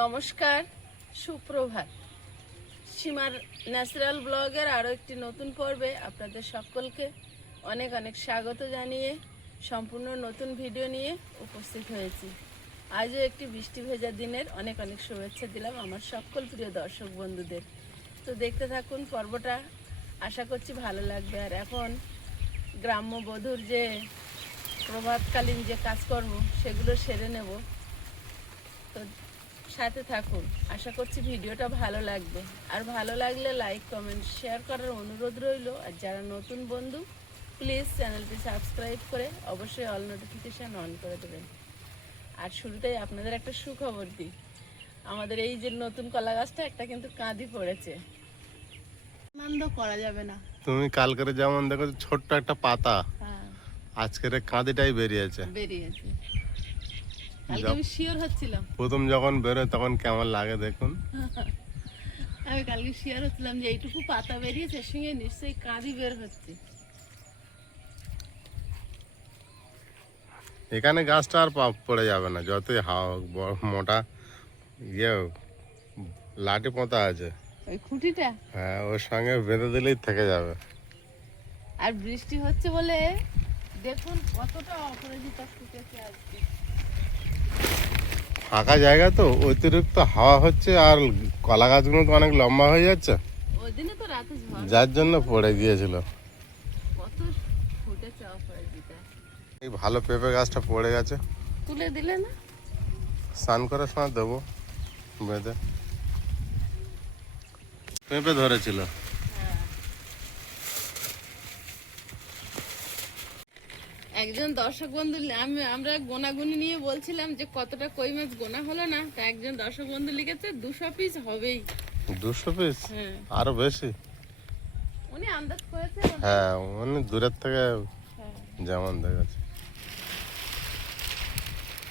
নমস্কার, সুপ্রভাত। সীমার ন্যাচারাল ব্লগের আরও একটি নতুন পর্বে আপনাদের সকলকে অনেক অনেক স্বাগত জানিয়ে সম্পূর্ণ নতুন ভিডিও নিয়ে উপস্থিত হয়েছি। আজও একটি বৃষ্টি ভেজা দিনের অনেক অনেক শুভেচ্ছা দিলাম আমার সকল প্রিয় দর্শক বন্ধুদের। তো দেখতে থাকুন পর্বটা, আশা করছি ভালো লাগবে। আর এখন গ্রাম্য বধূর যে প্রভাতকালীন যে কাজকর্ম সেগুলো সেরে নেব, তো সাথে থাকুন। আশা করছি ভিডিওটা ভালো লাগবে। আর ভালো লাগলে লাইক কমেন্ট শেয়ার করার অনুরোধ রইল। আর যারা নতুন বন্ধু প্লিজ চ্যানেলটি সাবস্ক্রাইব করে অবশ্যই অল নোটিফিকেশান অন করে দেবেন। আর শুরুতেই আপনাদের একটা সুখবর দিই, আমাদের এই যে নতুন কলা গাছটা একটা কিন্তু কাঁদি পড়েছে, আনন্দ করা যাবে না। তুমি কালকের যেমন দেখো ছোট্ট একটা পাতা, হ্যাঁ আজকের কাঁদিটাই বেরিয়েছে। কালকে আমি শিওর হচ্ছিলাম, প্রথম যখন বেরোয় তখন কেমন লাগে দেখুন। আমি কালকে শিওর হচ্ছিলাম যে এইটুকু পাতা বেরিয়েছে, সঙ্গে নিশ্চয়ই কাঁদি বের হচ্ছে। এখানে গাছটা আর পড়ে যাবে না, যতই হাওয়া হোক। মোটা ইয়ে লাঠি পোঁতা আছে, ওই খুঁটিটা, হ্যাঁ, ওর সঙ্গে বেঁধে দিলেই থেকে যাবে। আর বৃষ্টি হচ্ছে বলে দেখুন কতটা অপরাজিতা ফুটেছে আজকে। ফাঁকা জায়গা তো, অতিরিক্ত হাওয়া হচ্ছে আর কলা গাছগুলো তো অনেক লম্বা হয়ে যাচ্ছে, ওই দিনে তো রাতে ঝড়, যার জন্য পড়ে গিয়েছিল। কত ফুটেছে অপরাজিতা। এই ভালো পেঁপে গাছটা পড়ে গেছে, তুলে দিলে না? স্নান করার সময় দেবো বেঁধে। পেঁপে ধরেছিল। একজন দর্শক বন্ধু, আমরা গোনাগুনি নিয়ে বলছিলাম যে কতটা কই মাছ গোনা হলো না, তা একজন দর্শক বন্ধু লিখেছে 200 পিস হবেই। 200 পিস? হ্যাঁ, আরো বেশি। উনি আন্দাজ করেছে। হ্যাঁ, উনি দূরের থেকে হ্যাঁ, যেমন দেখাচ্ছে।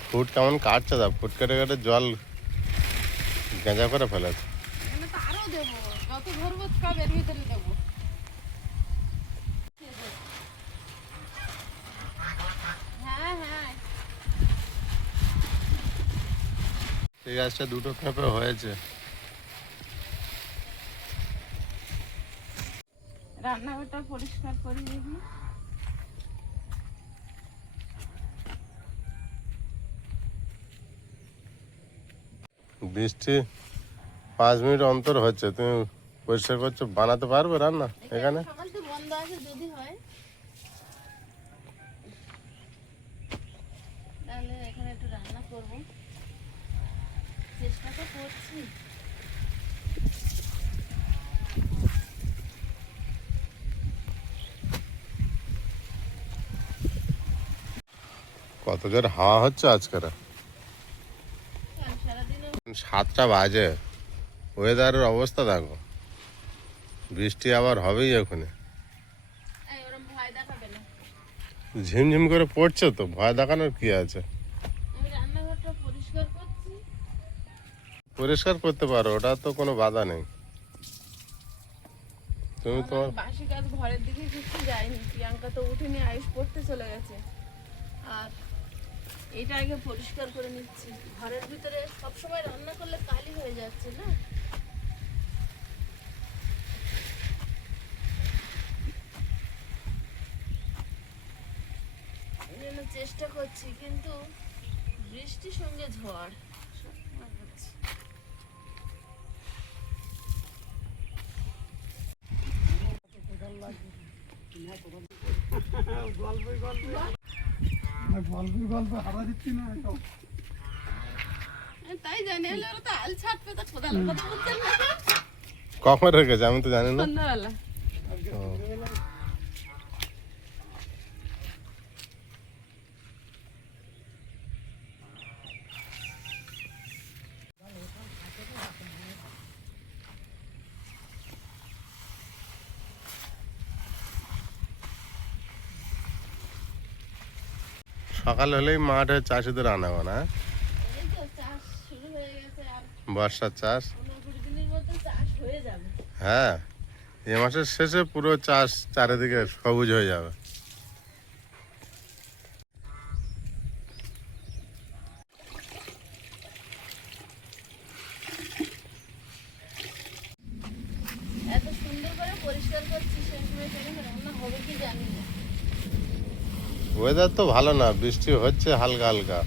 ফুট কেমন কাটছে, দা ফুট কেটে কেটে জল গেঁজা করে ফেলেছে। এখানে তো আরো দেবো, যত ধরবো সব এর ভিতরে দেবো। হ্যাঁ হ্যাঁ, এই গাছটা দুটো পেঁপে হয়েছে। রান্নাঘরটা পরিষ্কার করে দেখি। বৃষ্টি 5 মিনিট অন্তর হচ্ছে, তুমি পরিষ্কার করছো, বানাতে পারবে রান্না এখানে? সকাল তো বন্ধ আছে, যদি হয় তাহলে এখানে একটু রান্না করব, চেষ্টা তো করছি। কত জোর হাওয়া হচ্ছে আজকের। সারাদিনে 7টা বাজে, ওয়েদারের অবস্থা দেখো, বৃষ্টি আবার হবেই এখানে। ওরম ভয় দেখাবে না, ঝিমঝিম করে পড়ছে, তো ভয় দেখানোর কি আছে। আমি রান্নাঘরটা পরিষ্কার করছি। পরিষ্কার করতে পারো, ওটা তো কোনো বাধা নেই। তুমি তোমার বাসি কাজ ঘরের দিকে কিছু যায়নি, প্রিয়াঙ্কা তো উঠেনি, আয়ুষ পড়তে চলে গেছে। আর এটা আগে পরিষ্কার করে নিচ্ছি। ঘরের ভিতরে সবসময় রান্না করলে কালি হয়ে যাচ্ছে না, এই জন্য চেষ্টা করছি, কিন্তু বৃষ্টির সঙ্গে ঝড় সবসময় হচ্ছে। তাই জানি, হলে ওরা তো আল ছাড়বে, তা কোদাল কথা বলছেন না কখন রেখেছে আমি তো জানি না। সন্ধ্যাবেলা। ও, সকাল হলেই মাঠে চাষিদের আনাগোনা। এই তো চাষ শুরু হয়ে গেছে, আর বর্ষার চাষ। 15-20 দিনের মধ্যে চাষ হয়ে যাবে। হ্যাঁ, এ মাসের শেষে পুরো চাষ চারিদিকে সবুজ হয়ে যাবে। ওয়েদার তো ভালো না, বৃষ্টি হচ্ছে হালকা হালকা।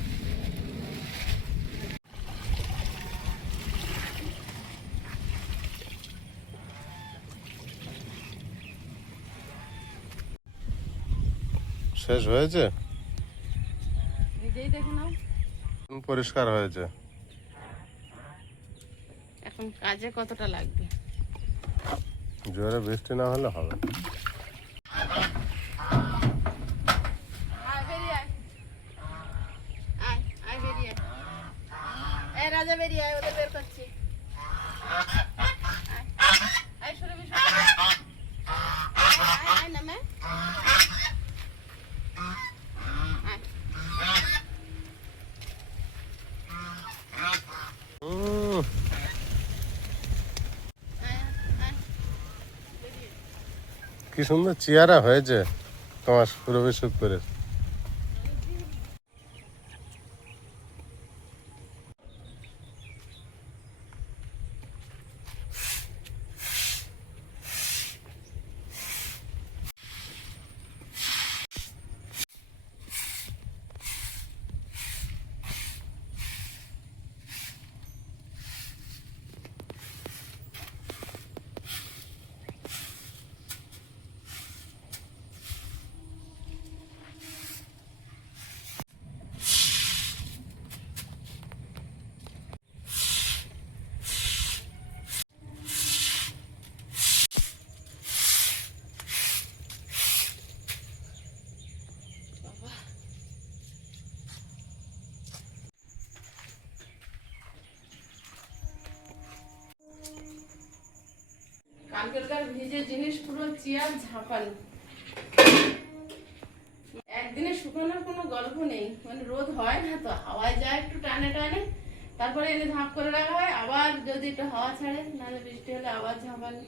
শেষ হয়েছে, নিজেই দেখে নাও। পরিষ্কার হয়েছে। এখন কাজে কতটা লাগবে। জোরে বৃষ্টি না হলে হবে। আয় বেরিয়ে আয়, আয় আয় বেরিয়ে আয়। এই রাজা বেরিয়ে আয়, ওদের বের করছি। আয়, আয় সরে বসে। আয় আয় নামে। আয়। উম, আয়, আয়। বেরিয়ে। কি সুন্দর চেয়ারা হয়েছে তোমার প্রবেশ করে। কালকেরকার ভিজে জিনিস পুরো চেয়ার ঝাঁপানো। একদিনে শুকানোর কোনো গল্প নেই, মানে রোদ হয় না তো, হাওয়ায় যায় একটু টানে টানে, তারপরে এনে ঝাঁপ করে রাখা হয়, আবার যদি একটু হাওয়া ছাড়ে নাহলে বৃষ্টি হলে আবার ঝাঁপানো।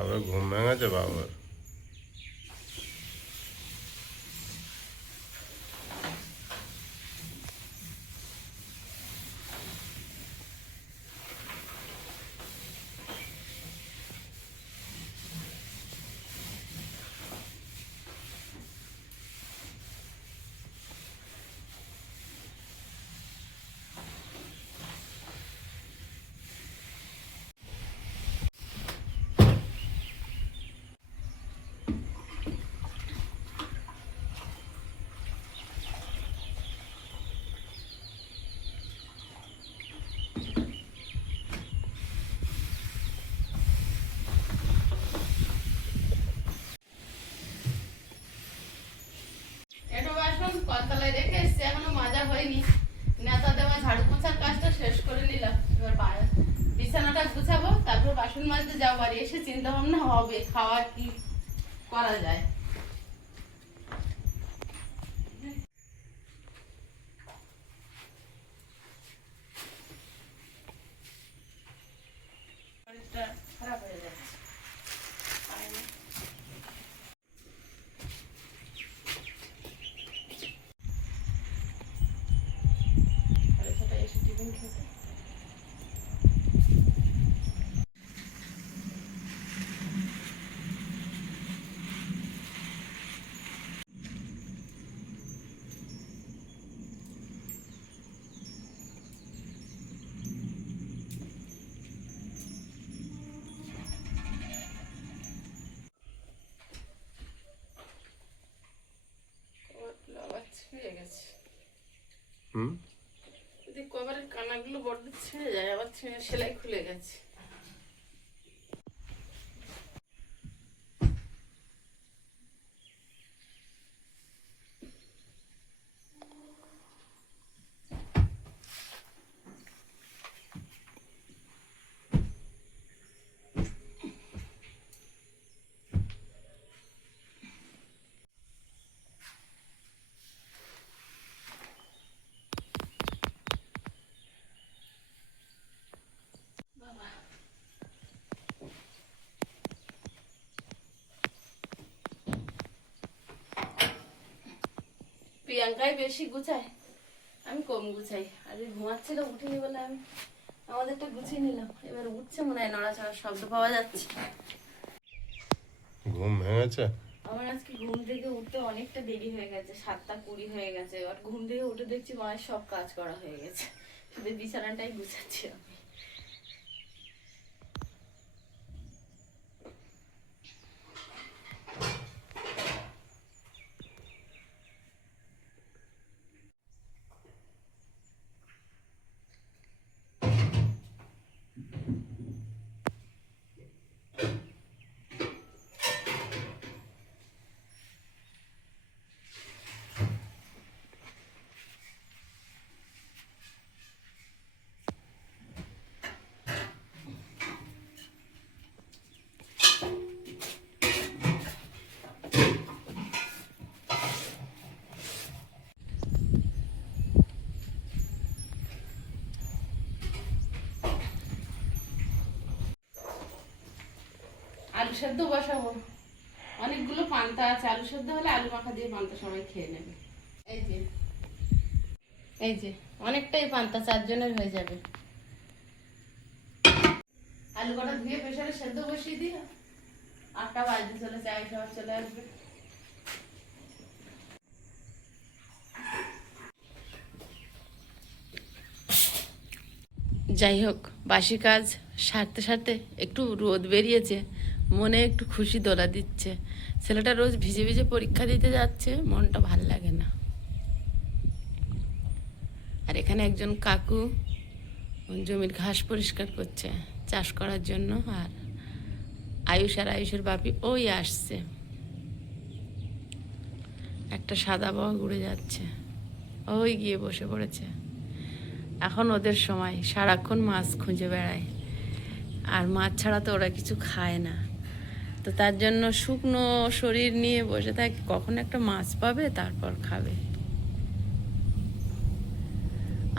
আবার ঘুম ভেঙেছে বাবার। এটা বাসন কলতলায় রেখে এসছে, এখনো মাজা হয়নি। নেতা দেওয়া ঝাড়ু পোছার কাজটা শেষ করে নিলাম, এবার বিছানাটা গুছাবো, তারপর বাসন মাজতে যাবো। বাড়ি এসে চিন্তা ভাবনা হবে খাওয়ার কি করা যায়। শরীরটা খারাপ হয়ে যাচ্ছে। এসে টিফিন খেতে শাড়ির কানাগুলো বড্ড ছিঁড়ে যায়, আবার সেলাই খুলে গেছে। প্রিয়াঙ্কাই বেশি গুছায়, আমি কম গুছাই। আজ ঘুমাচ্ছিল, উঠিনি বলে আমি আমাদেরটা গুছিয়ে নিলাম। এবার উঠছে মনে হয়, নড়াচড়ার শব্দ পাওয়া যাচ্ছে। ঘুম ভেঙেছে? আমার আজকে ঘুম থেকে উঠতে অনেকটা দেরি হয়ে গেছে, 7:20 হয়ে গেছে। এবার ঘুম থেকে উঠে দেখছি মায়ের সব কাজ করা হয়ে গেছে, শুধু বিছানাটাই গুছাচ্ছি আমি। আলু সেদ্ধ বসাবো, অনেকগুলো পান্তা আছে। আলু সেদ্ধ হলে আলু মাখা দিয়ে পান্তা সবাই খেয়ে নেবে। এই যে অনেকটাই পান্তা, 4 জনের হয়ে যাবে। আলু কটা ধুয়ে প্রেসারে সেদ্ধ বসিয়ে দিই। 8টা বাজতে চলেছে, আই সবার চলে আসবে। যাই হোক, বাসি কাজ সারতে সারতে একটু রোদ বেরিয়েছে, মনে একটু খুশি দোলা দিচ্ছে। ছেলেটা রোজ ভিজে ভিজে পরীক্ষা দিতে যাচ্ছে, মনটা ভাল লাগে না। আর এখানে একজন কাকু জমির ঘাস পরিষ্কার করছে চাষ করার জন্য। আর আয়ুষ আর আয়ুষের বাপি ওই আসছে, একটা সাদা বাবা ঘুরে যাচ্ছে, ওই গিয়ে বসে পড়েছে। এখন ওদের সময়, সারাক্ষণ মাছ খুঁজে বেড়ায়, আর মাছ ছাড়া তো ওরা কিছু খায় না। তো তার জন্য শুকনো শরীর নিয়ে বসে থাকে, কখন একটা মাছ পাবে তারপর খাবে।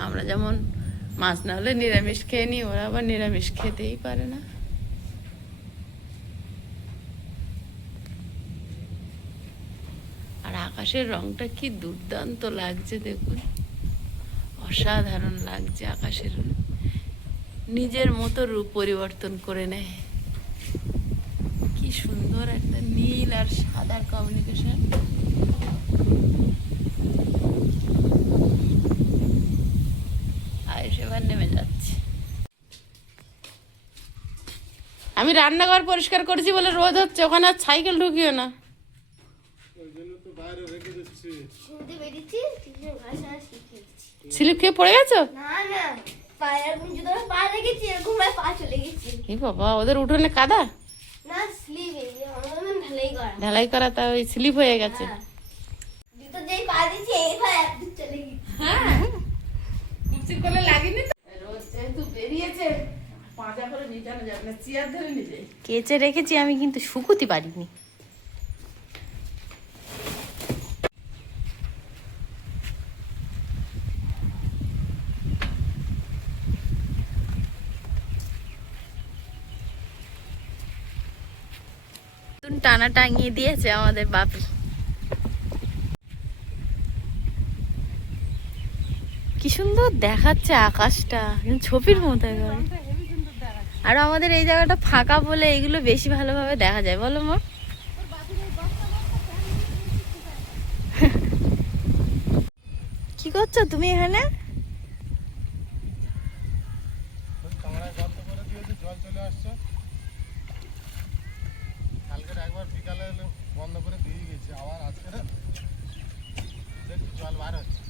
আমরা যেমন মাছ না হলে নিরামিষ খেয়ে নিই, ওরা আবার নিরামিষ খেতেই পারে না। আর আকাশের রংটা কি দুর্দান্ত লাগছে দেখুন, অসাধারণ লাগছে। আকাশের নিজের মতো রূপ পরিবর্তন করে নেয়। কি সুন্দর একটা নীল আর সাদার কমিউনিকেশন। আয়ুষ এবার নেমে যাচ্ছে। আমি রান্নাঘর পরিষ্কার করেছি বলে রোদ হচ্ছে, ওখানে আর সাইকেল ঢুকিও না। স্লিপ খেয়ে পড়ে গেছো? এই বাবা, ওদের উঠোনে কাদা? ঢালাই করা, তা ওই স্লিপ হয়ে গেছে। হ্যাঁ, কুচি করলে লাগেনি তো। রোদ যেহেতু বেরিয়েছে, পাঁজা করে নিজানো যাবে না, চেয়ার ধরে নিয়ে কেচে রেখেছি আমি, কিন্তু শুকুতি পারিনি। টানা টাঙিয়ে দিয়েছে আমাদের বাপি। কি সুন্দর দেখাচ্ছে আকাশটা, ছবির মতো একবার। আর আমাদের এই জায়গাটা ফাঁকা বলে এগুলো বেশি ভালোভাবে দেখা যায়, বলো মা? কি করছো তুমি এখানে? জল চলে আসছে, কালকের একবার বিকালে বন্ধ করে দিয়ে গেছি, আবার আজকে জল বার হচ্ছে।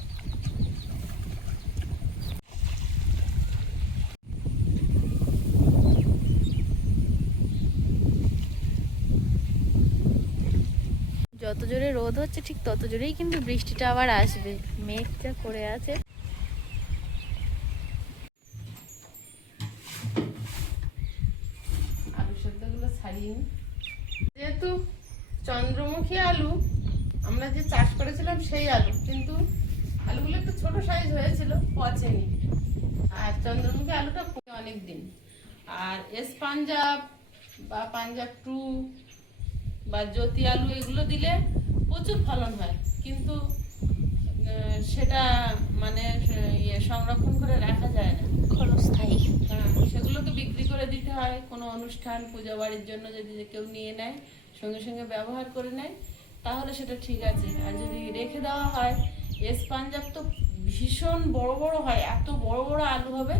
জোরে রোদ হচ্ছে ঠিক তত জোরেই কিন্তু বৃষ্টিটা আবার আসবে, মেঘটা করে আছে। আলু সেদ্ধগুলো ছাড়িয়ে নিই। যেহেতু চন্দ্রমুখী আলু আমরা যে চাষ করেছিলাম সেই আলু, কিন্তু আলুগুলো একটু ছোট সাইজ হয়েছিল, পচেনি। আর চন্দ্রমুখী আলুটা অনেক দিন। আর এস পাঞ্জাব বা পাঞ্জাব টু বা জ্যোতি আলু এগুলো দিলে প্রচুর ফলন হয়, কিন্তু সেটা মানে সংরক্ষণ করে রাখা যায় না, ক্ষণস্থায়ী। হ্যাঁ, সেগুলোকে বিক্রি করে দিতে হয়। কোনো অনুষ্ঠান পূজা বাড়ির জন্য যদি কেউ নিয়ে নেয়, সঙ্গে সঙ্গে ব্যবহার করে নেয়, তাহলে সেটা ঠিক আছে। আর যদি রেখে দেওয়া হয়, এস পাঞ্জাব তো ভীষণ বড় বড় হয়, এত বড় বড় আলু হবে,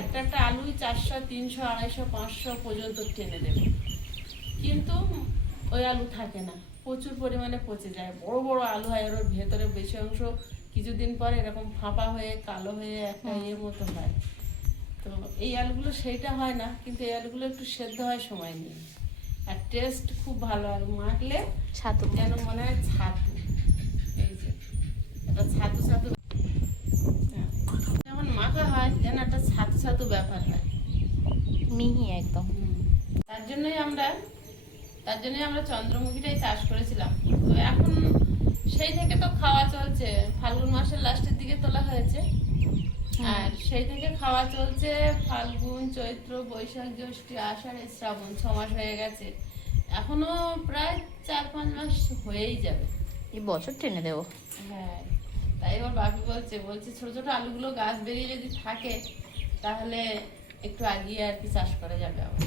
একটা একটা আলুই 400, 300, 250, 500 পর্যন্ত টেনে দেবে, কিন্তু ওই আলু থাকে না, প্রচুর পরিমাণে পচে যায়। বড় বড় আলু হয়, ওর ভেতরে বেশি অংশ কিছুদিন পরে এরকম ফাঁপা হয়ে কালো হয়ে একটা ইয়ের মতো হয়। তো এই আলুগুলো সেইটা হয় না, কিন্তু এই আলুগুলো একটু সেদ্ধ হয় সময় নিয়ে, আর টেস্ট খুব ভালো। আর মাখলে ছাতু যেন মনে হয় ছাতু, এই যে এটা ছাতু ছাতু যখন মাখা হয় যেন একটা ছাতু ছাতু ব্যাপার হয়, মিহি একদম। তার জন্যই আমরা চন্দ্রমুখীটাই চাষ করেছিলাম। তো এখন সেই থেকে তো খাওয়া চলছে, ফাল্গুন মাসের লাস্টের দিকে তোলা হয়েছে, আর সেই থেকে খাওয়া চলছে ফাল্গুন, চৈত্র, বৈশাখ, জ্যৈষ্ঠ, আষাঢ়, শ্রাবণ, 6 মাস হয়ে গেছে। এখনো প্রায় 4-5 মাস হয়েই যাবে, এই বছর টেনে দেবো। হ্যাঁ। তাই এবার বাপি বলছে ছোট ছোট আলুগুলো গাছ বেরিয়ে যদি থাকে তাহলে একটু আগিয়ে আর কি চাষ করা যাবে আবার।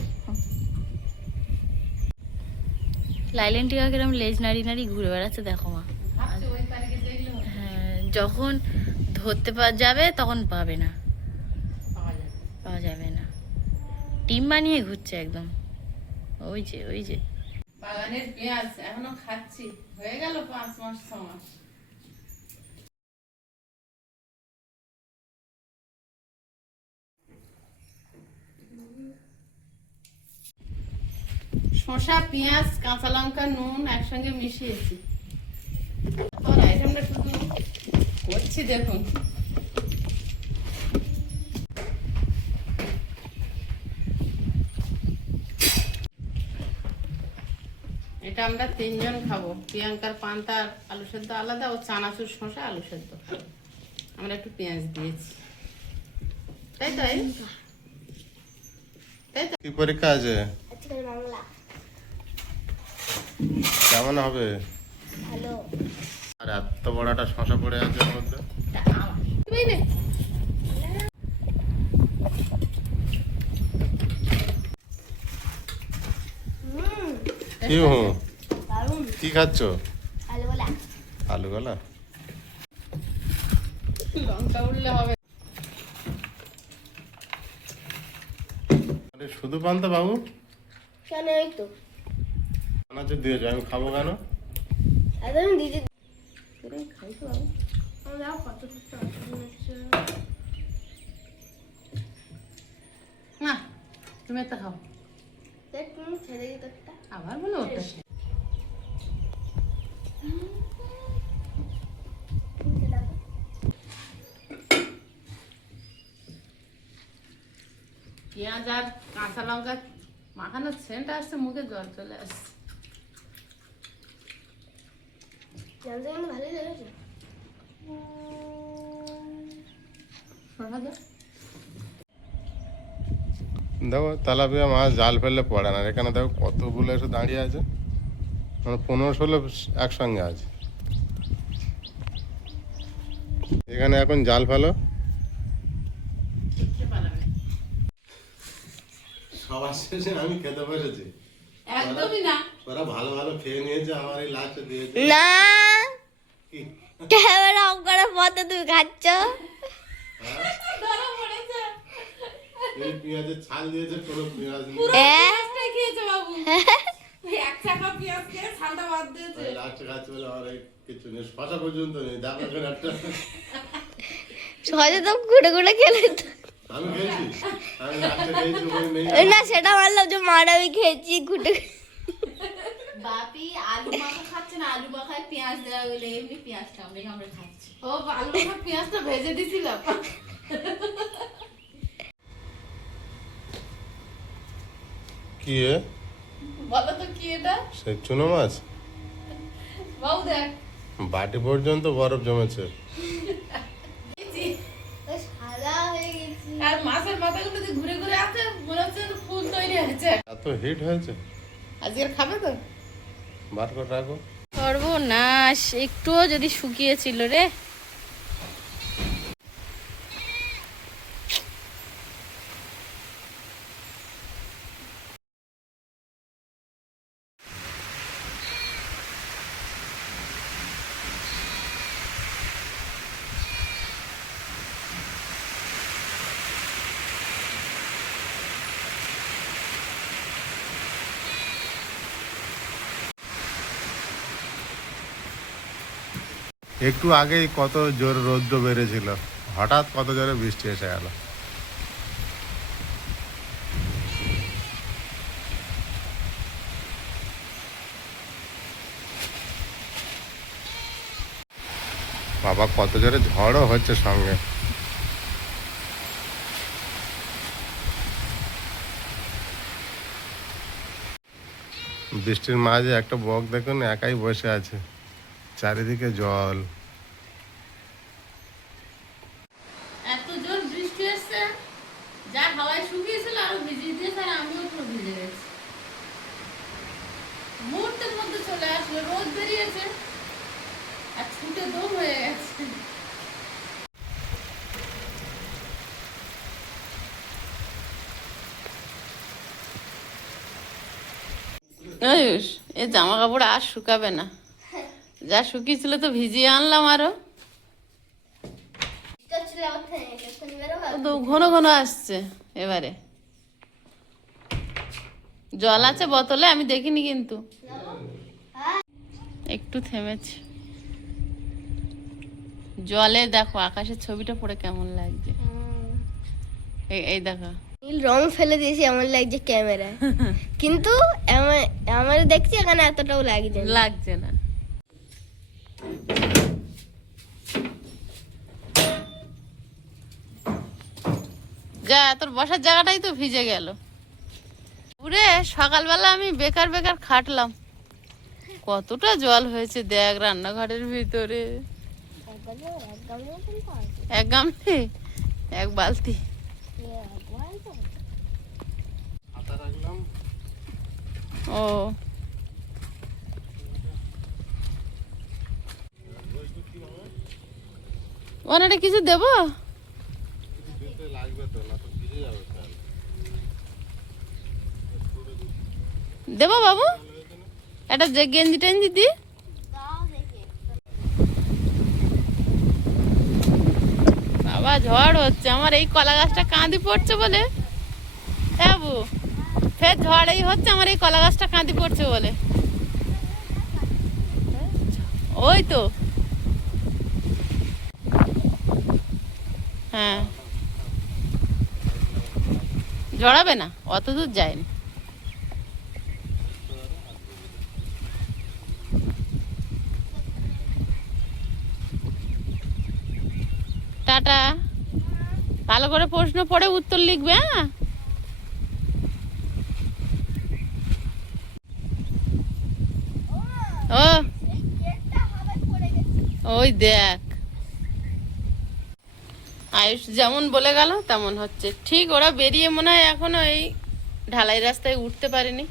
লাইলেন টিকা কিরম লেজ নাড়ি নাড়ি ঘুরে বেড়াচ্ছে দেখো মা। ভাবছি ওই তারিখে দেখলে হবে, হ্যাঁ, যখন ধরতে যাবে তখন পাবে না, পাওয়া যাবে। পাওয়া যাবে না। টিম বানিয়ে ঘুরছে একদম। ওই যে ওই যে বাগানের পেঁয়াজ এখনো খাচ্ছি, হয়ে গেল 5 মাস 6 মাস। শসা, পেঁয়াজ, কাঁচা লঙ্কা, নুন একসঙ্গে মিশিয়েছি। তোর আইটেমটা শুধু করছি দেখুন। এটা আমরা 3 জন খাবো। প্রিয়াঙ্কার পান্তা আর আলু সেদ্ধ আলাদা, ও চানাচুর, শসা, আলু সেদ্ধ। আমরা একটু পেঁয়াজ দিয়েছি, তাই তো? তাই তো। কি পরীক্ষা আছে? কেমন হবে? ভালো। আর এত বড় একটা শশা পড়ে আছে ওর মধ্যে। তুমি নে। কি কি খাচ্ছ? আলু গোলা। লঙ্কা উঠলে হবে। আরে শুধু পান্তা বাবু? কেন এই তো চানাচুর দিয়েছো, আমি খাবো কেন? একদম দিদি খাই তো বাবু। আমরা কত কিছু আছে না, তুমি একটা খাও। দেখ তুমি ছেড়ে দিতে একটা আবার বলো ওটা। পেঁয়াজ আর কাঁচা লঙ্কা মাখানোর সেন্ট আসছে, মুখে জল চলে আসছে। জানতে কিন্তু ভালোই লেগেছে শোনা যায়। দেখো তেলাপিয়া মাছ জাল ফেললে পড়ে না, এখানে দেখো কতগুলো এসে দাঁড়িয়ে আছে, মানে 15-16 একসঙ্গে আছে। এখানে এখন জাল ফেলো, বুঝতে পারবে। সবার শেষে আমি খেতে বসেছি। একদমই না। ওরা ভালো ভালো খেয়ে নিয়েছে, আমার এই লাস্টে দিয়েছে। না কি? ক্যামেরা অন করার পথে তুমি খাচ্ছ ধরা পড়েছে। এই পেঁয়াজের ছাল দিয়েছে, কোনো পেঁয়াজ নেই। পেঁয়াজটাই খেয়েছে বাবু। ওই এক চাকা পেঁয়াজ খেয়ে ছালটা বাদ দিয়েছে। লাস্টে খাচ্ছে বলে আমার এই কিছু নেই, শশা পর্যন্ত নেই। দেখো এখানে একটা সহজে তো ঘুরে ঘুরে খেলে তো আমি খেয়েছি, আমি লাস্টে খেয়েছি, ওখানে নেই। না সেটা মানলাম যে মার আমি খেয়েছি ঘুটে বাপি আলু মাখা খাচ্ছে না, আলু মাখায় পেঁয়াজ দেওয়া হলে এমনি পেঁয়াজ কামড়ে কামড়ে খাচ্ছে। ও আলু মাখা পেঁয়াজটা ভেজে দিছিলাম। কি এ? বলো তো কি এটা? সেই চুনো মাছ বাবু দেখ বাটি পর্যন্ত বরফ জমেছে। ওই সাদা হয়ে গেছি। আর মাছের মাথাগুলো যে ঘুরে ঘুরে আছে মনে হচ্ছে যেন ফুল তৈরি হয়েছে। এত হিট হয়েছে। আজকে খাবে তো? বার করে রাখো। সর্বনাশ, একটুও যদি শুকিয়েছিল রে। একটু আগেই কত জোর রৌদ্র বেড়েছিল, হঠাৎ কত জোরে বৃষ্টি এসে গেল। বাবা কত জোরে ঝড়ও হচ্ছে সঙ্গে। বৃষ্টির মাঝে একটা বক দেখুন একাই বসে আছে, চারিদিকে জল। এত জোর বৃষ্টি এসছে, যা হাওয়ায় শুকিয়েছিল আরো ভিজিয়ে দিয়েছে, আর আমিও পুরো ভিজে গেছি। মুহূর্তের মধ্যে চলে আসলো, রোদ বেরিয়েছে আর ছুটে দম হয়ে গেছে। আয়ুষ, এ জামা কাপড় আর শুকাবে না, যা শুকিয়েছিল তো ভিজিয়ে আনলাম আরো। এটা ছিল আমার থেকে, এখন বেরোবো। ও তো ঘন ঘন আসছে এবারে। জল আছে বোতলে, আমি দেখিনি কিন্তু, একটু থেমেছে। জলে দেখো আকাশের ছবিটা পড়ে কেমন লাগছে। এই দেখো, নীল রং ফেলে দিয়েছি এমন লাগছে ক্যামেরায়, কিন্তু আমার দেখছি এখানে এতটাও লাগছে না। লাগছে না। যা, তোর বসার জায়গাটাই তো ভিজে গেল পুরে। সকালবেলা আমি বেকার বেকার খাটলাম, কতটা জল হয়েছে দেখ রান্নাঘরের ভিতরে। এক গামলি, এক বালতি। ও ওনারে কিছু দেবো? দেবো বাবু, একটা যে গেঞ্জি টেঞ্জি দি। বাবা ঝড় হচ্ছে, আমার এই কলা গাছটা কাঁদি পড়ছে বলে। হ্যাঁ বু, ফের ঝড় এই হচ্ছে, আমার এই কলা গাছটা কাঁদি পড়ছে বলে। ওই তো, হ্যাঁ জড়াবে না, অত দূর যায়নি। টাটা, ভালো করে প্রশ্ন পড়ে উত্তর লিখবে। হ্যাঁ, ও ওই দেখ, আয়ুষ যেমন বলে গেল তেমন হচ্ছে। ঠিক ওরা বেরিয়ে মনে হয় এখনো এই ঢালাই রাস্তায় উঠতে পারেনি,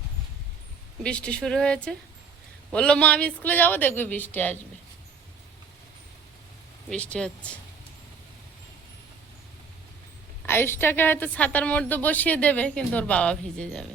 বৃষ্টি শুরু হয়েছে। বললো মা আমি স্কুলে যাবো, দেখবি বৃষ্টি আসবে। বৃষ্টি হচ্ছে। আয়ুষটাকে হয়তো ছাতার মধ্যে বসিয়ে দেবে, কিন্তু ওর বাবা ভিজে যাবে।